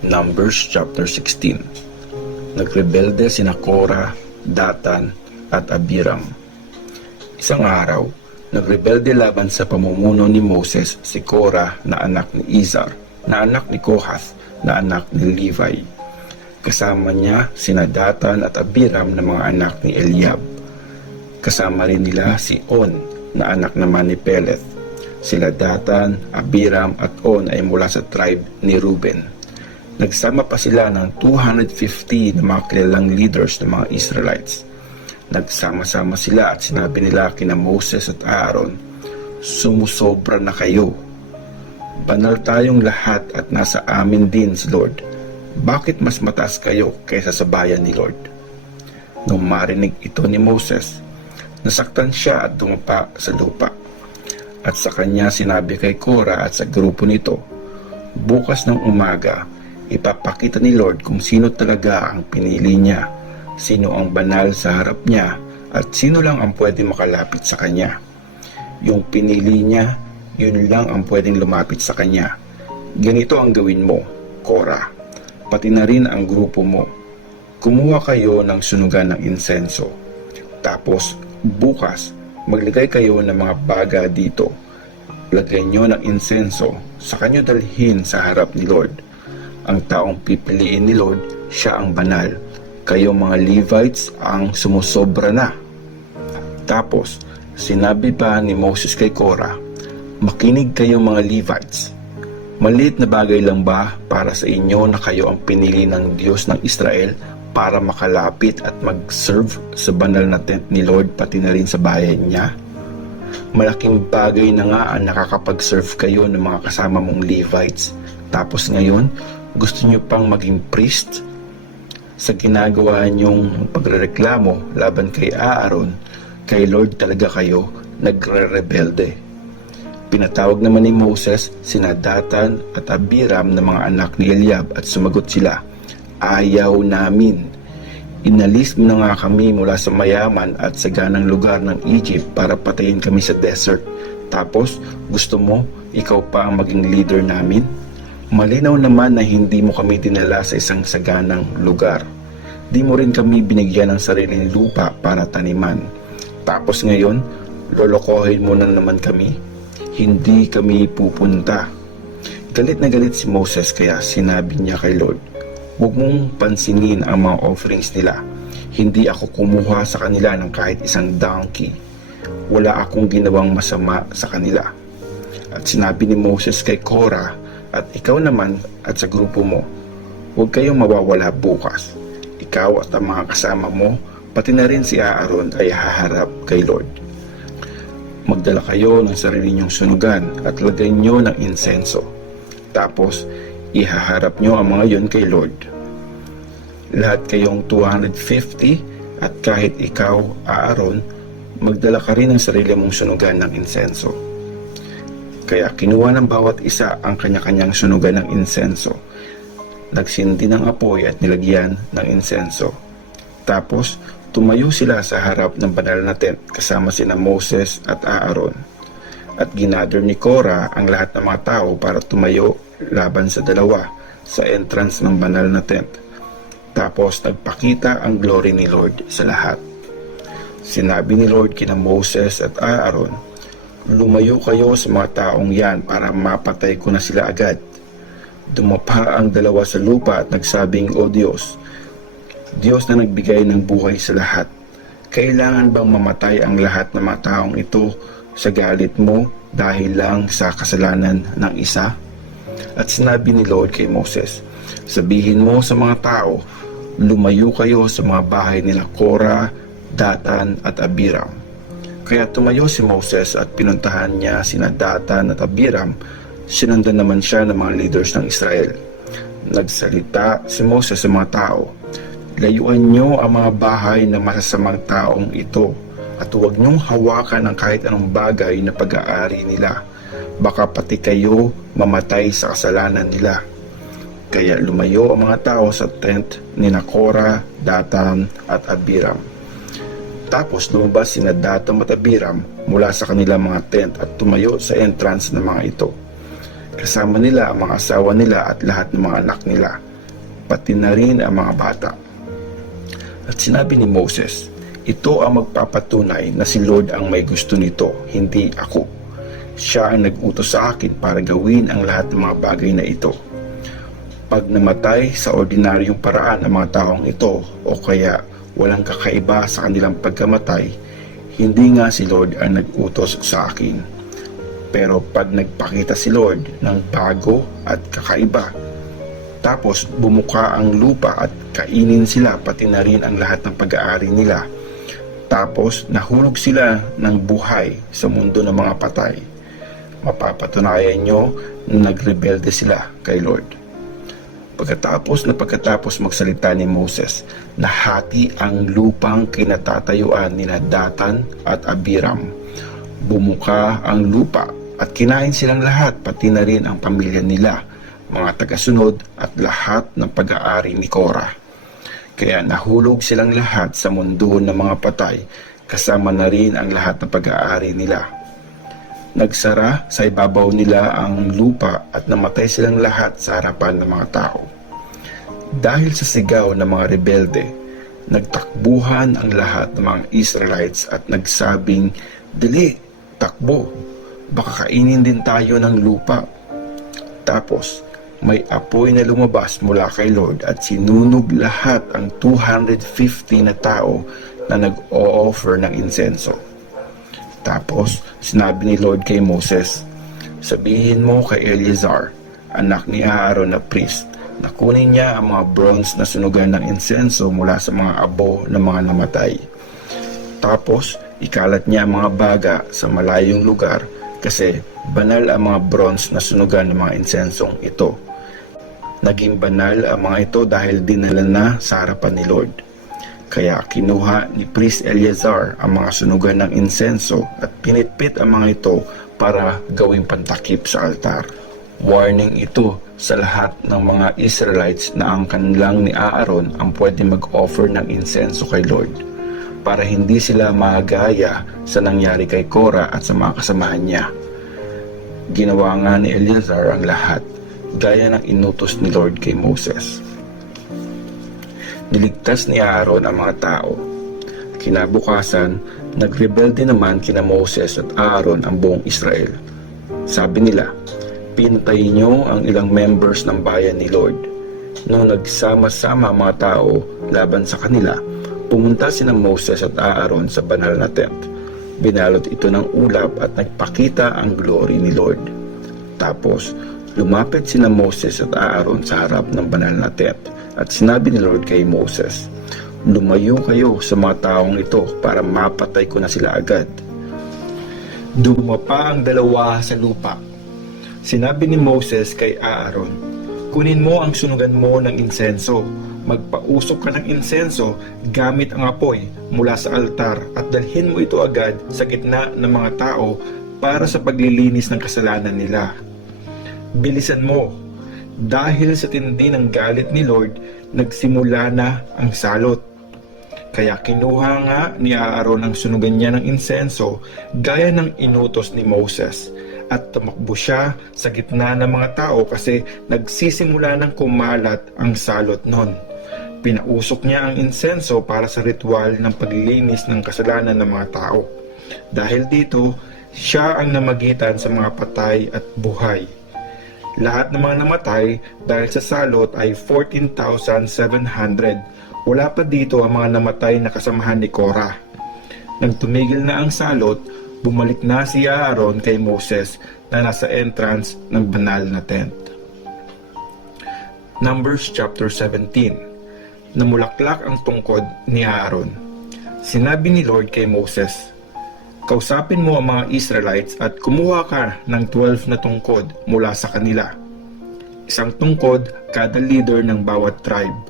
Numbers chapter 16. Nagrebelde sina Korah, Datan at Abiram. Isang araw, nagrebelde laban sa pamumuno ni Moses si Korah na anak ni Izhar, na anak ni Kohath, na anak ni Levi. Kasama niya sina Datan at Abiram na mga anak ni Eliab. Kasama rin nila si On na anak naman ni Peleth. Sila Datan, Abiram at On ay mula sa tribe ni Reuben. Nagsama pa sila ng 250 na mga kilalang leaders ng mga Israelites. Nagsama-sama sila at sinabi nila kina Moses at Aaron, "Sumusobra na kayo. Banal tayong lahat at nasa amin din si Lord. Bakit mas mataas kayo kaysa sa bayan ni Lord?" Nung marinig ito ni Moses, nasaktan siya at dumapa sa lupa. At sa kanya sinabi kay Korah at sa grupo nito, "Bukas ng umaga, ipapakita ni Lord kung sino talaga ang pinili niya, sino ang banal sa harap niya, at sino lang ang pwede makalapit sa kanya. Yung pinili niya, yun lang ang pwedeng lumapit sa kanya. Ganito ang gawin mo, Korah, pati na rin ang grupo mo. Kumuha kayo ng sunugan ng insenso. Tapos, bukas, maglagay kayo ng mga baga dito. Lagay nyo ng insenso, saka nyo dalhin sa harap ni Lord. Ang taong pipiliin ni Lord, siya ang banal. Kayo mga Levites ang sumusobra na." Tapos, sinabi pa ni Moses kay Korah, "Makinig kayo mga Levites. Maliit na bagay lang ba para sa inyo na kayo ang pinili ng Diyos ng Israel para makalapit at mag-serve sa banal na tent ni Lord pati na rin sa bayan niya? Malaking bagay na nga ang nakakapag-serve kayo ng mga kasama mong Levites. Tapos ngayon, gusto nyo pang maging priest? Sa ginagawa nyong pagrereklamo laban kay Aaron, kay Lord talaga kayo nagre-rebelde." Pinatawag naman ni Moses sina Datan at Abiram na mga anak ni Eliab at sumagot sila, "Ayaw namin. Inalis mo na nga kami mula sa mayaman at saganang lugar ng Egypt para patayin kami sa desert. Tapos gusto mo ikaw pa ang maging leader namin? Malinaw naman na hindi mo kami dinala sa isang saganang lugar. Di mo rin kami binigyan ng sariling lupa para taniman. Tapos ngayon, lolokohin mo na naman kami? Hindi kami pupunta." Galit na galit si Moses kaya sinabi niya kay Lord, "Huwag mong pansinin ang mga offerings nila. Hindi ako kumuha sa kanila ng kahit isang donkey. Wala akong ginawang masama sa kanila." At sinabi ni Moses kay Korah at ikaw naman at sa grupo mo, "Huwag kayong mawawala bukas. Ikaw at ang mga kasama mo, pati na rin si Aaron ay haharap kay Lord. Magdala kayo ng sarili niyong sunugan at lagay niyo ng insenso. Tapos, ihaharap niyo ang mga yon kay Lord. Lahat kayong 250 at kahit ikaw, Aaron, magdala ka rin ng sarili mong sunugan ng insenso." Kaya kinuha ng bawat isa ang kanya-kanyang sunugan ng insenso. Nagsindi ng apoy at nilagyan ng insenso. Tapos, tumayo sila sa harap ng banal na tent kasama sina Moses at Aaron. At ginather ni Korah ang lahat ng mga tao para tumayo laban sa dalawa sa entrance ng banal na tent. Tapos nagpakita ang glory ni Lord sa lahat. Sinabi ni Lord kina Moses at Aaron, "Lumayo kayo sa mga taong yan para mapatay ko na sila agad." Dumapa ang dalawa sa lupa at nagsabing, "O Diyos, Diyos na nagbigay ng buhay sa lahat, kailangan bang mamatay ang lahat ng mga taong ito sa galit mo dahil lang sa kasalanan ng isa?" At sinabi ni Lord kay Moses, "Sabihin mo sa mga tao, lumayo kayo sa mga bahay nila Korah, Datan at Abiram." Kaya tumayo si Moses at pinuntahan niya sina Datan at Abiram. Sinundan naman siya ng mga leaders ng Israel. Nagsalita si Moses sa mga tao, "Layuan niyo ang mga bahay ng masasamang taong ito at huwag niyong hawakan ang kahit anong bagay na pag-aari nila. Baka pati kayo mamatay sa kasalanan nila. Kaya lumayo ang mga tao sa tent ni Korah, Datan at Abiram. Tapos lumabas sina Datan at Abiram mula sa kanilang mga tent at tumayo sa entrance ng mga ito. Kasama nila ang mga asawa nila at lahat ng mga anak nila, pati na rin ang mga bata. At sinabi ni Moses, ito ang magpapatunay na si Lord ang may gusto nito, hindi ako. Siya ang nag-utos sa akin para gawin ang lahat ng mga bagay na ito. Pag namatay sa ordinaryong paraan ang mga taong ito o kaya walang kakaiba sa kanilang pagkamatay, hindi nga si Lord ang nag-utos sa akin. Pero pag nagpakita si Lord ng bago at kakaiba, tapos bumuka ang lupa at kainin sila pati na rin ang lahat ng pag-aari nila, tapos nahulog sila ng buhay sa mundo ng mga patay, mapapatunayan nyo na nagrebelde sila kay Lord. Pagkatapos magsalita ni Moses, nahati ang lupang kinatatayuan nina Datan at Abiram. Bumuka ang lupa at kinain silang lahat, pati na rin ang pamilya nila, mga tagasunod at lahat ng pag-aari ni Korah. Kaya nahulog silang lahat sa mundo ng mga patay, kasama na rin ang lahat ng pag-aari nila. Nagsara sa ibabaw nila ang lupa at namatay silang lahat sa harapan ng mga tao. Dahil sa sigaw ng mga rebelde, nagtakbuhan ang lahat ng mga Israelites at nagsabing, "Dili, takbo, baka kainin din tayo ng lupa." Tapos, may apoy na lumabas mula kay Lord at sinunog lahat ang 250 na tao na nag-o-offer ng insenso. Tapos, sinabi ni Lord kay Moses, sabihin mo kay Eleazar, anak ni Aaron na priest, na kunin niya ang mga bronze na sunugan ng insenso mula sa mga abo ng mga namatay. Tapos, ikalat niya ang mga baga sa malayong lugar kasi banal ang mga bronze na sunugan ng mga insensong ito. Naging banal ang mga ito dahil dinala na sa harapan ni Lord. Kaya kinuha ni priest Eleazar ang mga sunugan ng insenso at pinitpit ang mga ito para gawing pantakip sa altar. Warning ito sa lahat ng mga Israelites na ang kanilang ni Aaron ang pwede mag-offer ng insenso kay Lord, para hindi sila magaya sa nangyari kay Korah at sa mga kasamahan niya. Ginawa nga ni Eleazar ang lahat, gaya ng inutos ni Lord kay Moses. Niligtas ni Aaron ang mga tao. Kinabukasan, nagrebelde naman kina Moses at Aaron ang buong Israel. Sabi nila, pinatay niyo ang ilang members ng bayan ni Lord. Nung nagsama-sama ang mga tao laban sa kanila, pumunta sina Moses at Aaron sa banal na tent. Binalot ito ng ulap at nagpakita ang glory ni Lord. Tapos, lumapit sina Moses at Aaron sa harap ng banal na tent at sinabi ni Lord kay Moses, lumayo kayo sa mga taong ito para mapatay ko na sila agad. Dumapa ang dalawa sa lupa. Sinabi ni Moses kay Aaron, kunin mo ang sunugan mo ng insenso, magpausok ka ng insenso gamit ang apoy mula sa altar at dalhin mo ito agad sa gitna ng mga tao para sa paglilinis ng kasalanan nila. Bilisan mo, dahil sa tindi ng galit ni Lord, nagsimula na ang salot. Kaya kinuha nga ni Aaron ang sunugan niya ng insenso gaya ng inutos ni Moses. At tumakbo siya sa gitna ng mga tao kasi nagsisimula ng kumalat ang salot nun. Pinausok niya ang insenso para sa ritual ng paglilinis ng kasalanan ng mga tao. Dahil dito, siya ang namagitan sa mga patay at buhay. Lahat ng mga namatay dahil sa salot ay 14,700. Wala pa dito ang mga namatay na kasamahan ni Korah. Nang tumigil na ang salot, bumalik na si Aaron kay Moses na nasa entrance ng banal na tent. Numbers chapter 17. Namulaklak ang tungkod ni Aaron. Sinabi ni Lord kay Moses, kausapin mo ang mga Israelites at kumuha ka ng 12 na tungkod mula sa kanila. Isang tungkod kada leader ng bawat tribe.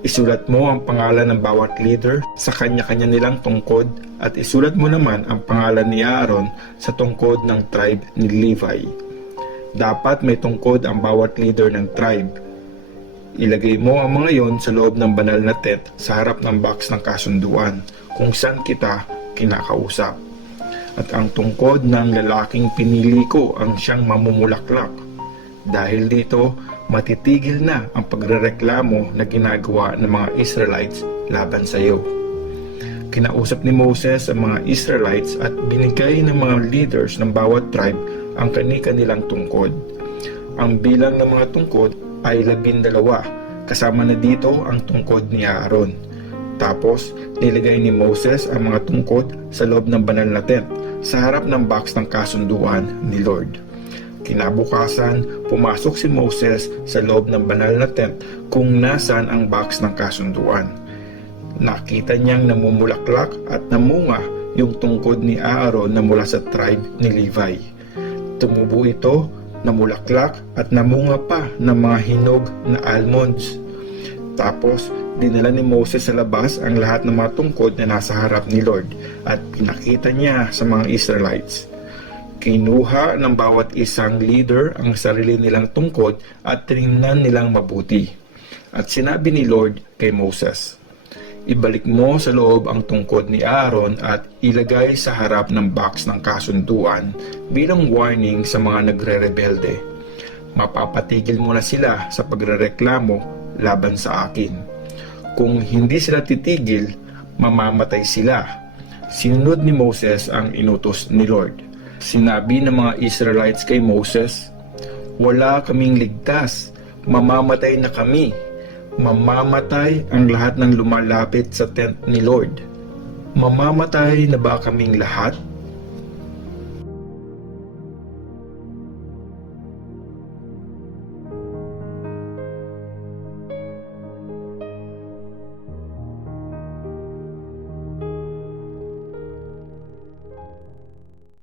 Isulat mo ang pangalan ng bawat leader sa kanya-kanya nilang tungkod at isulat mo naman ang pangalan ni Aaron sa tungkod ng tribe ni Levi. Dapat may tungkod ang bawat leader ng tribe. Ilagay mo ang mga yon sa loob ng banal na tent sa harap ng box ng kasunduan kung saan kita kinakausap. At ang tungkod ng lalaking pinili ko ang siyang mamumulaklak. Dahil dito, matitigil na ang pagrereklamo na ginagawa ng mga Israelites laban sa iyo. Kinausap ni Moses ang mga Israelites at binigay ng mga leaders ng bawat tribe ang kani-kanilang tungkod. Ang bilang ng mga tungkod ay 12, kasama na dito ang tungkod ni Aaron. Tapos, nilagay ni Moses ang mga tungkod sa loob ng banal na tent sa harap ng box ng kasunduan ni Lord. Kinabukasan, pumasok si Moses sa loob ng banal na tent kung nasan ang box ng kasunduan. Nakita niyang namumulaklak at namunga yung tungkod ni Aaron na mula sa tribe ni Levi. Tumubo ito, namulaklak at namunga pa ng mga hinog na almonds. Tapos, dinala ni Moses sa labas ang lahat ng mga tungkod na nasa harap ni Lord at pinakita niya sa mga Israelites. Kinuha ng bawat isang leader ang sarili nilang tungkod at tinignan nilang mabuti. At sinabi ni Lord kay Moses, "Ibalik mo sa loob ang tungkod ni Aaron at ilagay sa harap ng box ng kasunduan bilang warning sa mga nagre-rebelde. Mapapatigil mo na sila sa pagrereklamo laban sa akin. Kung hindi sila titigil, mamamatay sila." Sinunod ni Moses ang inutos ni Lord. Sinabi ng mga Israelites kay Moses, "Wala kaming ligtas, mamamatay na kami. Mamamatay ang lahat ng lumalapit sa tent ni Lord." "Mamamatay na ba kaming lahat?"